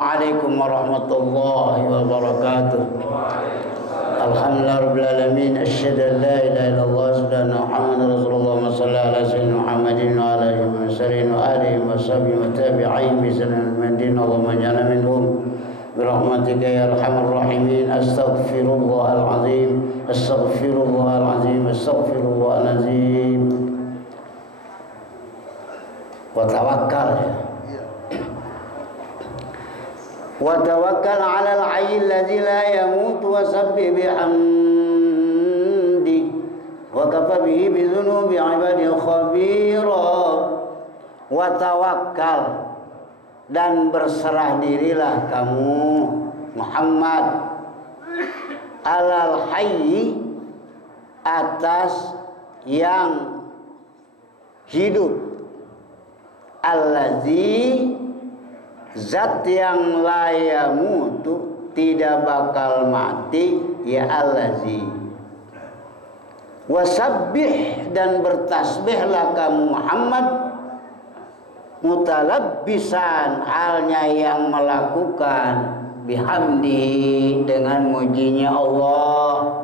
Assalamualaikum warahmatullahi wabarakatuh. Alhamdulillahirabbil alamin, asyhadu an la ilaha illallah wa Muhammadar rasulullah. Shallallahu ala sayyidina Muhammadin wa ala alihi wa sahbihi wa alihi wa sahbihi wa tabi'in bi sanan madin. Allahumma ja'alna minhum bi rahmatika ya arhamar rahimin. Astaghfirullahal azim, astaghfirullahal azim, astaghfirullahal azim. Wa tawakkal ya. Wa tawakkal 'alal 'hayyil ladzi la yamut wa sabbih bihamdi wa kafa bihi bi dzunubi 'ibadihi khabira. Wa tawakkal, dan berserah dirilah kamu Muhammad, 'alal hayyi, atas yang hidup, allazi, zat yang la yamutu, tidak bakal mati, ya allazi. Wasabbih, dan bertasbihlah kamu Muhammad, mutalabbisan, halnya yang melakukan, bihamdi, dengan mujinya Allah.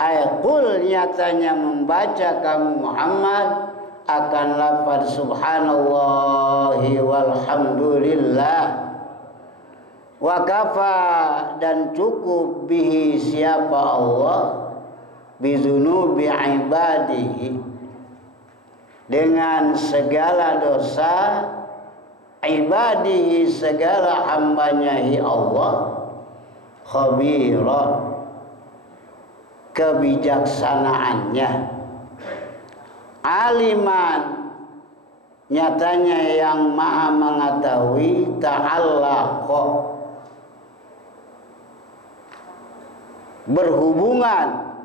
Ayqul, nyatanya membaca kamu Muhammad akan lafaz subhanallahi walhamdulillah. Wa kafa, dan cukup, bihi, siapa Allah, bizunubi ibadihi, dengan segala dosa, ibadihi, segala hambanya Allah, khabira, kebijaksanaannya, aliman, nyatanya yang maha mengetahui, ta'allaqa, berhubungan,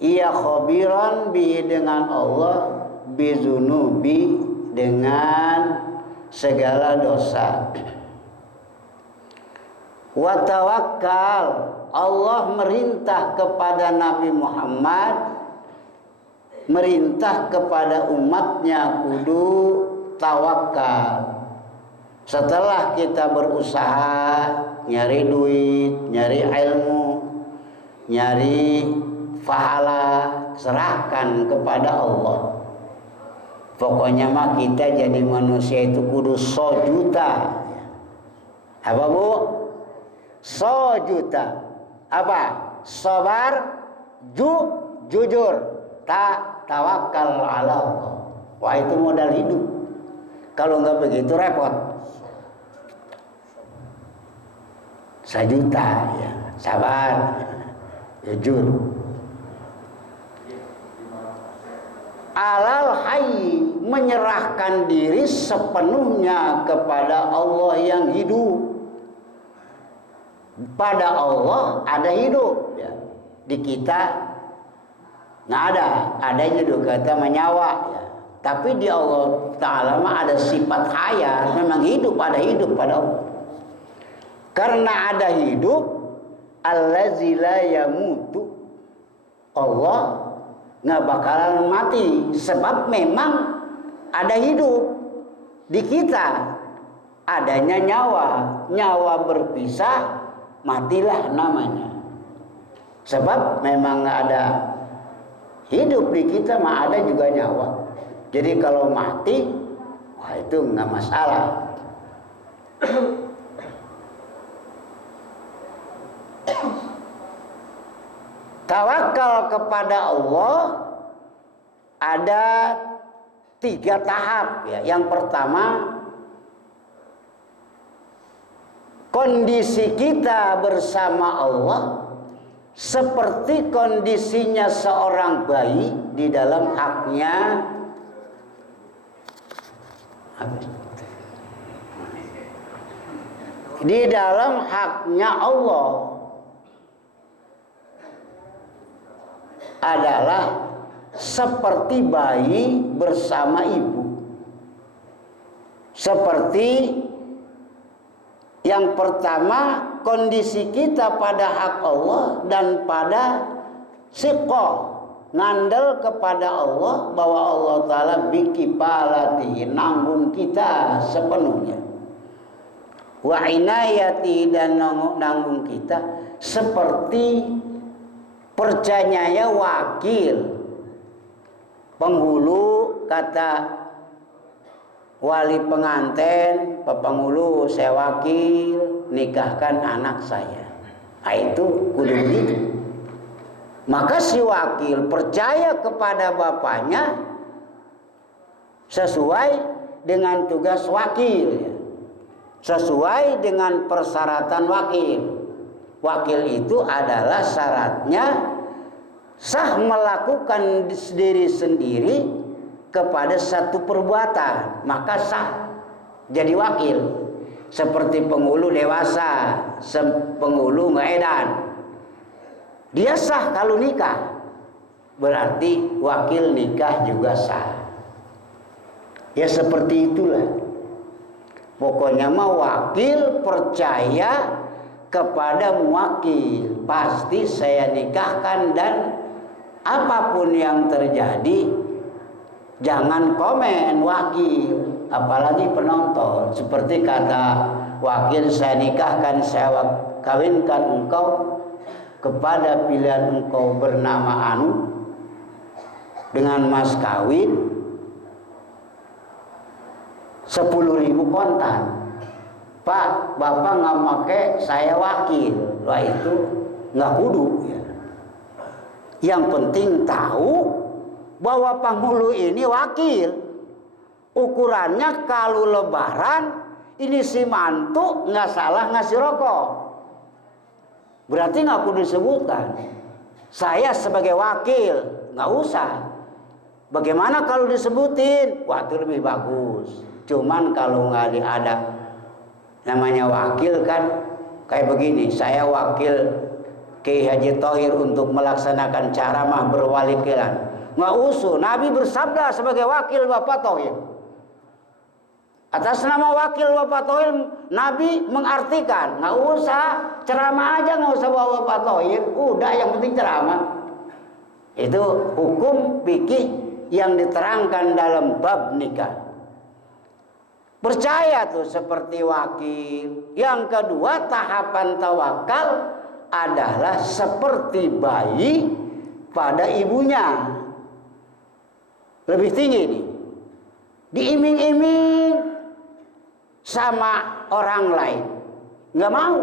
ia khabiran bihi, dengan Allah, bizunubi, dengan segala dosa. Wa tawakkal, Allah merintah kepada Nabi Muhammad, merintah kepada umatnya kudu tawakal. Setelah kita berusaha nyari duit, nyari ilmu, nyari pahala, serahkan kepada Allah. Pokoknya mah kita jadi manusia itu kudu sojuta. Apa bu? Sojuta. Apa? Sabar, jujur, tawakal ala Allah. Wah, itu modal hidup. Kalau nggak begitu repot. Sejuta ya, sabar, jujur. Alal hayy, menyerahkan diri sepenuhnya kepada Allah yang hidup. Pada Allah ada hidup ya. Di kita nggak adanya juga kata menyawa ya. Tapi di Allah Ta'ala mah ada sifat hayat, memang hidup, ada hidup pada Allah. Karena ada hidup, allazi la yamutu, Allah nggak bakalan mati, sebab memang ada hidup. Di kita adanya nyawa berpisah, matilah namanya. Sebab memang nggak ada hidup di kita, mah ada juga nyawa. Jadi kalau mati, wah itu nggak masalah. Tawakal kepada Allah ada 3 tahap ya. Yang pertama, kondisi kita bersama Allah seperti kondisinya seorang bayi di dalam haknya Allah adalah seperti bayi bersama ibu. Seperti yang pertama, kondisi kita pada hak Allah dan pada siqah, ngandel kepada Allah, bahwa Allah Ta'ala bikifalatihi, nanggung kita sepenuhnya. wa inayati dan nanggung kita seperti percayanya wakil penghulu. Kata wali pengantin, penghulu, saya wakil nikahkan anak saya. Nah, itu kudu begitu. Maka si wakil percaya kepada bapaknya sesuai dengan tugas wakil, sesuai dengan persyaratan wakil. Wakil itu adalah syaratnya sah melakukan diri sendiri kepada satu perbuatan, maka sah jadi wakil. Seperti penghulu dewasa, penghulu ngeedan, dia sah kalau nikah, berarti wakil nikah juga sah. Ya seperti itulah. Pokoknya mah wakil percaya kepada muwakil, pasti saya nikahkan, dan apapun yang terjadi jangan komen wakil, apalagi penonton. Seperti kata wakil, saya nikahkan, saya kawinkan engkau kepada pilihan engkau bernama Anu dengan mas kawin 10.000 kontan. Pak, bapak nggak pakai, saya wakil. Wah, itu nggak kudu ya. Yang penting tahu bahwa penghulu ini wakil. Ukurannya kalau lebaran ini si mantu nggak salah ngasih rokok, berarti nggak kudu disebutkan saya sebagai wakil, nggak usah. Bagaimana kalau disebutin? Wah, itu lebih bagus. Cuman kalau nggak ada namanya wakil kan kayak begini, saya wakil Kiai Haji Thohir untuk melaksanakan ceramah berwalikilan. Nggak usah. Nabi bersabda sebagai wakil Bapak Thohir. Atas nama wakil Bapak Thohir, Nabi mengartikan nggak usah ceramah aja, nggak usah bawa Bapak Thohir. Udah, yang penting ceramah. Itu hukum fikih yang diterangkan dalam bab nikah. Percaya tuh seperti wakil. Yang kedua, tahapan tawakal adalah seperti bayi pada ibunya. Lebih tinggi nih, diiming-iming sama orang lain, nggak mau.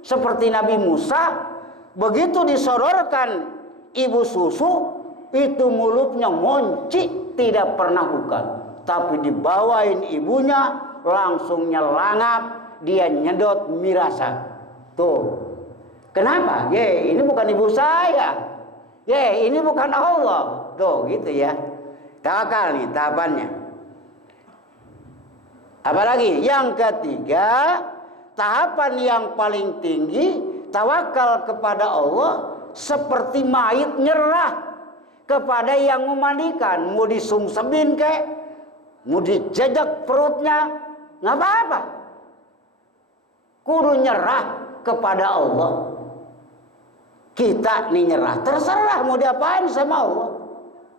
Seperti Nabi Musa, begitu disodorkan ibu susu, itu mulutnya ngunci, tidak pernah buka. Tapi dibawain ibunya, langsung nyelangap, dia nyedot mirasa. Tuh, kenapa? Ye, ini bukan ibu saya. Ye, ini bukan Allah. Tuh, gitu ya. Tawakal nih tahapannya. Apalagi yang ketiga, tahapan yang paling tinggi, tawakal kepada Allah seperti mayit nyerah kepada yang memandikan. Mau disungsebin kek, mau dijejak perutnya, nggak apa-apa. Kudu nyerah kepada Allah. Kita nih nyerah, terserah mau diapain sama Allah.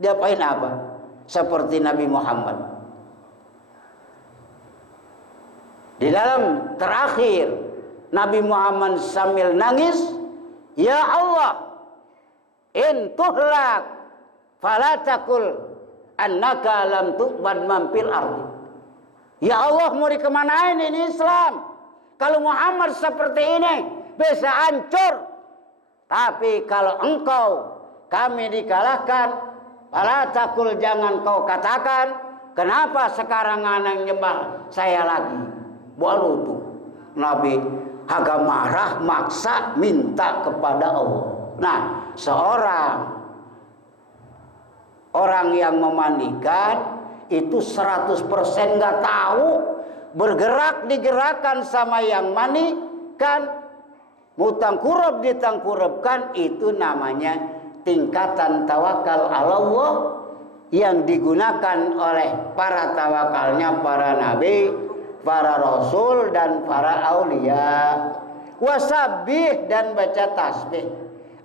Diapain apa? Seperti Nabi Muhammad. Di dalam terakhir, Nabi Muhammad sambil nangis, ya Allah, in tuhlak fala takul annaka lam tuqbad mampil ardi. Ya Allah, mau dikemanain ini Islam? Kalau Muhammad seperti ini bisa hancur. Tapi kalau engkau kami dikalahkan, fala takul, jangan kau katakan, kenapa sekarang anak nyembah saya lagi? Walau tuh Nabi agak marah, maksa minta kepada Allah. Nah, seorang orang yang memandikan itu 100% nggak tahu, bergerak digerakkan sama yang mandikan, mutangkurab ditangkurabkan, itu namanya tingkatan tawakal Allah yang digunakan oleh para tawakalnya para nabi, para rasul, dan para aulia. Wasabih, dan baca tasbih.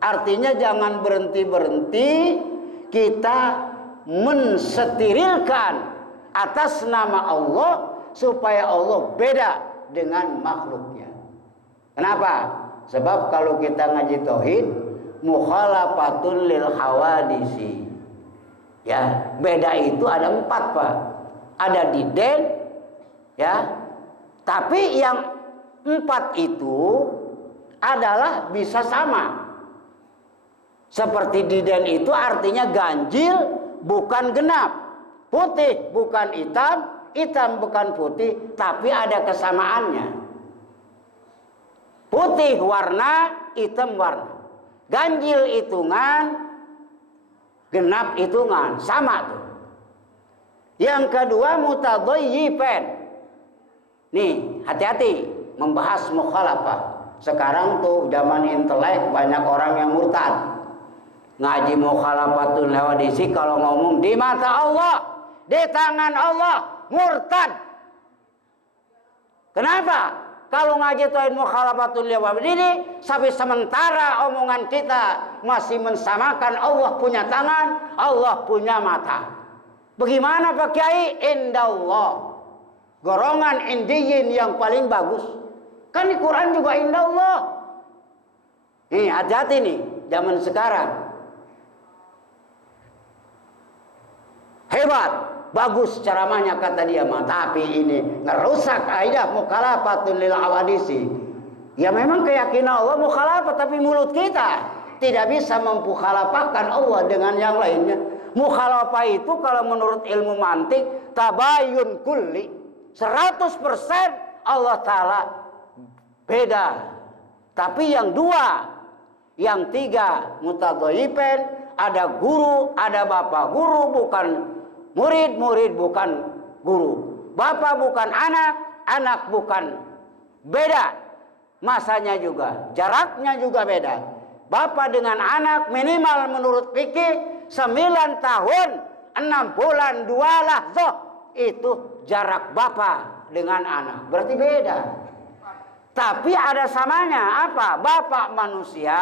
Artinya jangan berhenti-berhenti kita mensterilkan atas nama Allah supaya Allah beda dengan makhluknya. Kenapa? Sebab kalau kita ngaji tauhid, mukhalafatun lil hawadisi. Ya, beda itu ada 4, Pak. Ada diden, ya. Tapi yang 4 itu adalah bisa sama. Seperti diden itu artinya ganjil bukan genap, putih bukan hitam, hitam bukan putih, tapi ada kesamaannya. Putih warna, hitam warna. Ganjil hitungan, genap hitungan, sama tuh. Yang kedua mutadayyiban. Nih, hati-hati membahas mukhalafah. Sekarang tuh zaman intelek banyak orang yang murtad. Ngaji mukhalafatul hawadisi kalau ngomong di mata Allah, di tangan Allah, murtad. Kenapa? Kalau ngaji tauhid mukhalafatul hawadisi ini sampai sementara omongan kita masih mensamakan Allah punya tangan, Allah punya mata. Bagaimana Pak Kiai? Indallah. Golongan indiyin yang paling bagus. Kan di Quran juga indallah. Nih, hati-hati nih zaman sekarang. Hebat, bagus ceramahnya kata dia mah, tapi ini ngerusak aidah mukhalafatul lil hawadisi. Ya memang keyakinan Allah mukhalafat, tapi mulut kita tidak bisa memukhalafahkan Allah dengan yang lainnya. Mukhalafah itu kalau menurut ilmu mantik tabayun kulli, 100% Allah Ta'ala beda. Tapi yang 2, yang 3 mutadayyiban, ada guru, ada bapak guru bukan murid, murid bukan guru, bapak bukan anak, anak bukan, beda. Masanya juga, jaraknya juga beda. Bapak dengan anak minimal menurut fikih 9 tahun 6 bulan 2 lahzah, itu jarak bapak dengan anak, berarti beda. Tapi ada samanya apa? Bapak manusia,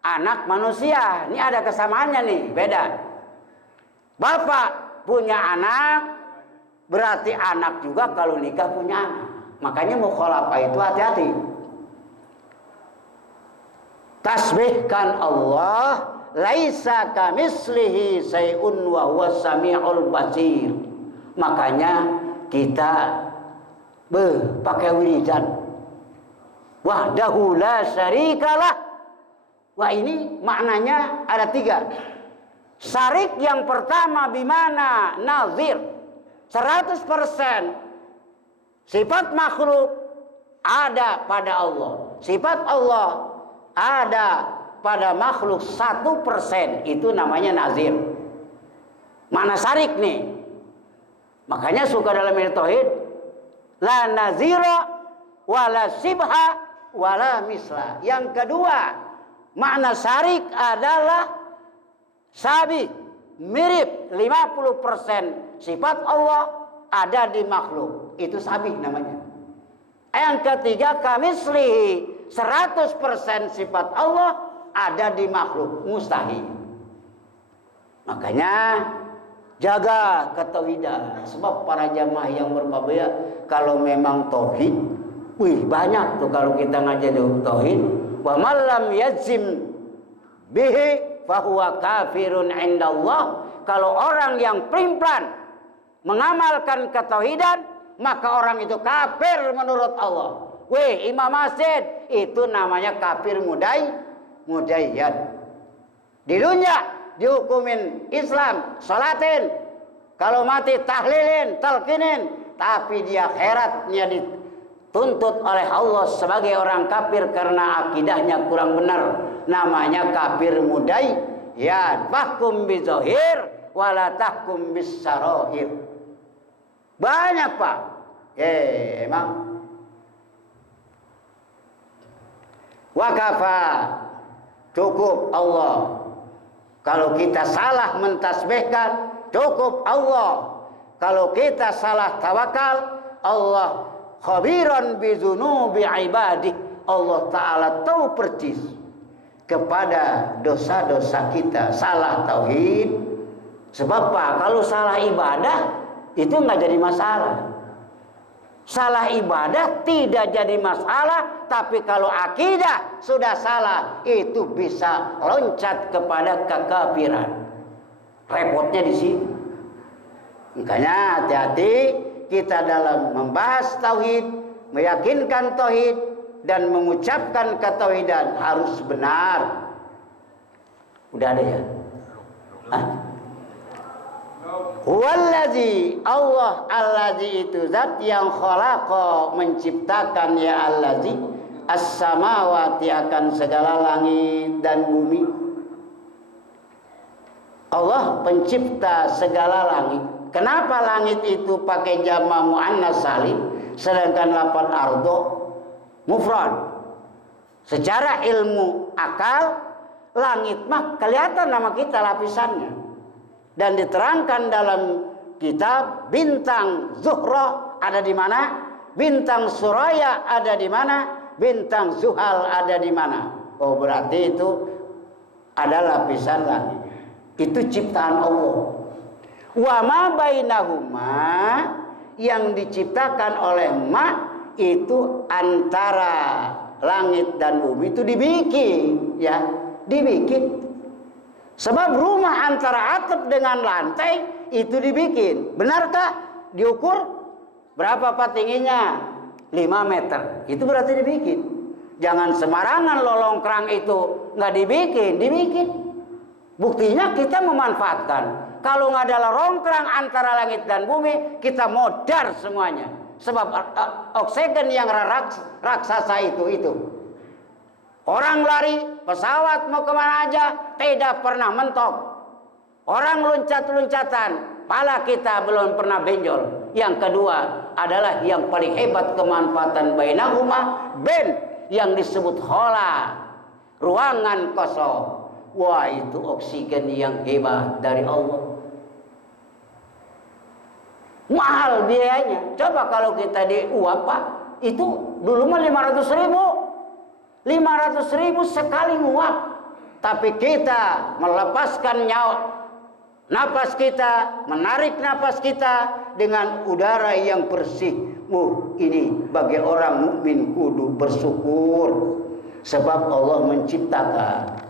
anak manusia. Ini ada kesamaannya nih, beda. Bapak punya anak, berarti anak juga kalau nikah punya anak. Makanya mukhalafah itu hati-hati. Tasbihkan Allah, laisa kamislihi syai'un wa huwas samiul basir. Makanya kita pakai wiridan wahdahu la syarikalah. Wah, ini maknanya ada 3. Syarik yang pertama bimana nazir, 100% sifat makhluk ada pada Allah, sifat Allah ada pada makhluk 1%, itu namanya nazir. Makna syarik nih. Makanya suka dalam ilmu tauhid la nazira wala sibha wala misla. Yang kedua, makna syarik adalah sabi, mirip, 50% sifat Allah ada di makhluk, itu sabi namanya. Yang ketiga, kamislihi, 100% sifat Allah ada di makhluk, mustahil. Makanya jaga ketauhidan. Sebab para jamaah yang berbahagia kalau memang tauhid, wih banyak tuh kalau kita ngaji tauhid. Wa malam yazim bihi fahuwa kafirun indallah. Kalau orang yang pelin-pelan mengamalkan ketauhidan, maka orang itu kafir menurut Allah. Wih, imam masjid itu namanya kafir mudayyan. Di dunia dihukumin Islam, salatin, kalau mati tahlilin, talqinin, tapi dia akhiratnya dituntut oleh Allah sebagai orang kafir karena akidahnya kurang benar, namanya kafir mudayyan. Fahkum bizahir wala tahkum bisarair. Banyak Pak. Emang wakafa, cukup Allah. Kalau kita salah mentasbihkan, cukup Allah. Kalau kita salah tawakal, Allah khabiran bizunubi ibadih. Allah Ta'ala tahu percis kepada dosa-dosa kita. Salah tauhid, sebab Pak, kalau salah ibadah itu nggak jadi masalah. Salah ibadah tidak jadi masalah, tapi kalau akidah sudah salah, itu bisa loncat kepada kekafiran. Repotnya di sini. Makanya hati-hati kita dalam membahas tauhid, meyakinkan tauhid dan mengucapkan ketauhidan harus benar. Udah ada ya? Huwallazi, Allah allazi itu zat yang khalaqa, menciptakan, ya allazi as-samawati, akan segala langit dan bumi. Allah pencipta segala langit. Kenapa langit itu pakai jama' muannas salim sedangkan lafaz ardo mufrad? Secara ilmu akal, langit mah kelihatan nama kita lapisannya. Dan diterangkan dalam kitab, bintang Zuhra ada di mana, bintang Suraya ada di mana, bintang Zuhal ada di mana. Oh, berarti itu ada lapisan langit. Itu ciptaan Allah. Wa ma bainahuma, yang diciptakan oleh ma itu antara langit dan bumi itu dibikin, ya, dibikin. Sebab rumah antara atap dengan lantai itu dibikin. Benarkah? Diukur berapa Pak tingginya? 5 meter. Itu berarti dibikin. Jangan sembarangan lolongkrang itu nggak dibikin, dibikin. Buktinya kita memanfaatkan. Kalau nggak ada lolongkrang antara langit dan bumi, kita modar semuanya. Sebab oksigen yang raksasa itu. Orang lari, pesawat mau kemana aja, tidak pernah mentok. Orang loncat-loncatan, pala kita belum pernah benjol. Yang kedua adalah yang paling hebat kemanfaatan bainahuma, ben, yang disebut hola, ruangan kosong. Wah, itu oksigen yang hebat dari Allah. Mahal biayanya. Coba kalau kita di UAP, Pak, itu dulu mah 500.000. 500.000 sekali nguap. Tapi kita melepaskan nyawa, napas kita, menarik napas kita dengan udara yang bersih. Ini bagi orang mukmin kudu bersyukur. Sebab Allah menciptakan.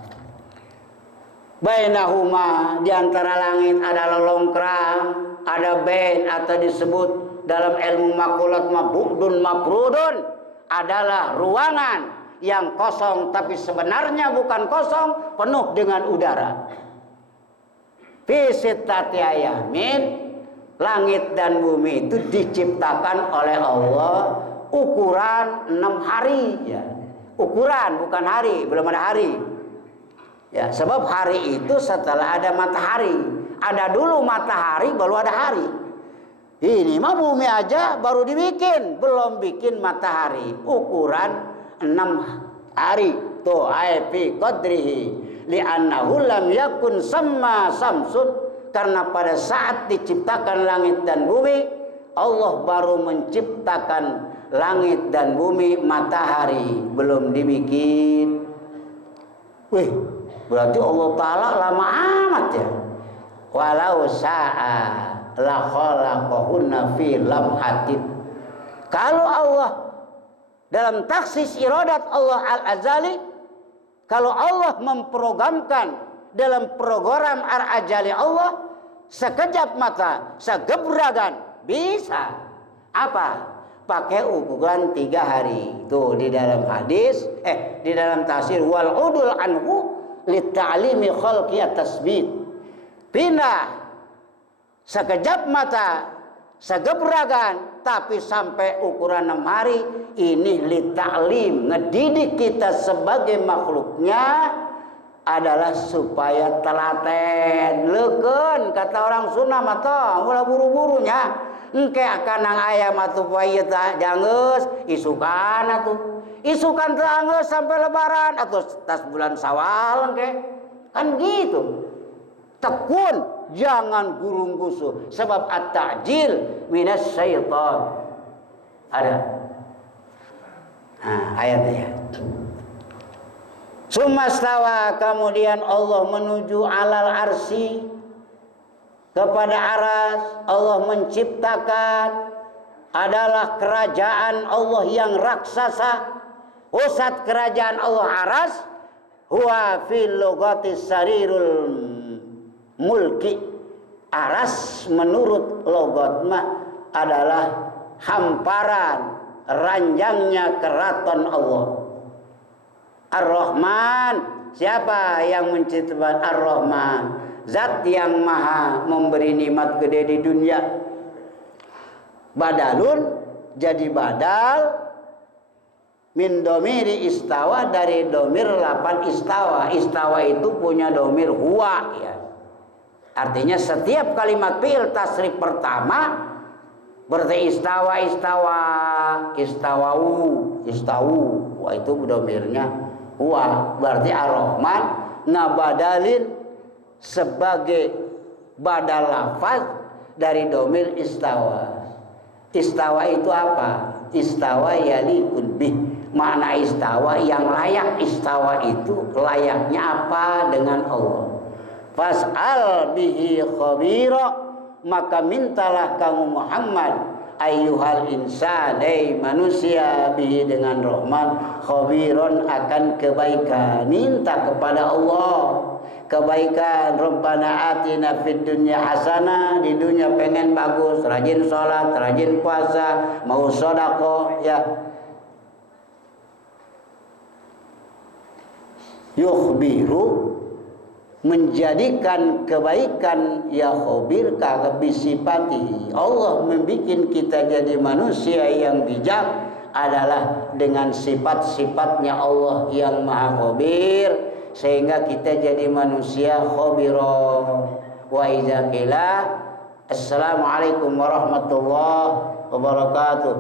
Bainahuma, di antara langit ada lolongkrang, ada bain, atau disebut dalam ilmu makulat mabudun mabrudun, adalah ruangan yang kosong, tapi sebenarnya bukan kosong, penuh dengan udara. Fi sittati ayamin, langit dan bumi itu diciptakan oleh Allah ukuran 6 hari, ya. Ukuran bukan hari, belum ada hari. Ya, sebab hari itu setelah ada matahari. Ada dulu matahari, baru ada hari. Ini mah bumi aja baru dibikin, belum bikin matahari. Ukuran 6 hari tuh fi qadrihi li'annahu lam yakun sama samsun, karena pada saat diciptakan langit dan bumi Allah baru menciptakan langit dan bumi, matahari belum dibikin. Wih, berarti Allah Ta'ala lama amat ya. Walau sa'a la khalaqahunna fi lamhatin. Kalau Allah dalam taksis iradat Allah al-azali, kalau Allah memprogramkan dalam program al-ajali Allah, sekejap mata, segebragan, bisa. Apa? Pakai ukuran 3 hari. Tuh di dalam hadis, di dalam tafsir wal udul anhu li ta'limi khalqi at-tasbit. Pindah sekejap mata, segebragan, tapi sampai ukuran 6 hari. Ini li ta'lim, ngedidik kita sebagai makhluknya adalah supaya telaten, leukeun, kata orang Sunda mah tong ulah buru-burunya. Engke akanang ayam atuh poe teh jangeus isukan atuh. Isukan teh anggeus sampai lebaran atau tas bulan Syawal engke. Kan gitu. Tekun, jangan gurung-gusuh, sebab at-ta'jil minas syaitan. Ada ayatnya. Sumastawa, kemudian Allah menuju alal arsy, kepada aras. Allah menciptakan adalah kerajaan Allah yang raksasa. Pusat kerajaan Allah Aras, huwa fil lugati sarirul mulki. Aras menurut logat mah adalah hamparan ranjangnya keraton Allah. Ar-Rahman, siapa yang menciptakan Ar-Rahman? Zat yang maha memberi nikmat gede di dunia. Badalun jadi badal min domiri istawa, dari domir 8 istawa. Istawa itu punya domir huwa ya. Artinya setiap kalimat fi'il tasrif pertama berarti istawa, istawa, istawau, istawu. Wah itu domirnya huwa. Berarti Ar-Rahman ngabadalin sebagai badal lafaz dari domir istawa. Istawa itu apa? Istawa yalikun bih. Makna istawa yang layak. Istawa itu layaknya apa dengan Allah. Fas'al bihi khabira, maka mintalah kamu Muhammad ayyuhal insan, manusia, bihi dengan Rahman, khabiron akan kebaikan. Minta kepada Allah kebaikan. Rabbana atina fid dunya hasanah, di dunia pengen bagus, rajin sholat, rajin puasa, mau sedekah ya. Yukhbiru, menjadikan kebaikan, ya khabir kagak bisipati. Allah membikin kita jadi manusia yang bijak adalah dengan sifat-sifatnya Allah yang maha khabir, sehingga kita jadi manusia khabira. Wa idza qila assalamualaikum warahmatullahi wabarakatuh.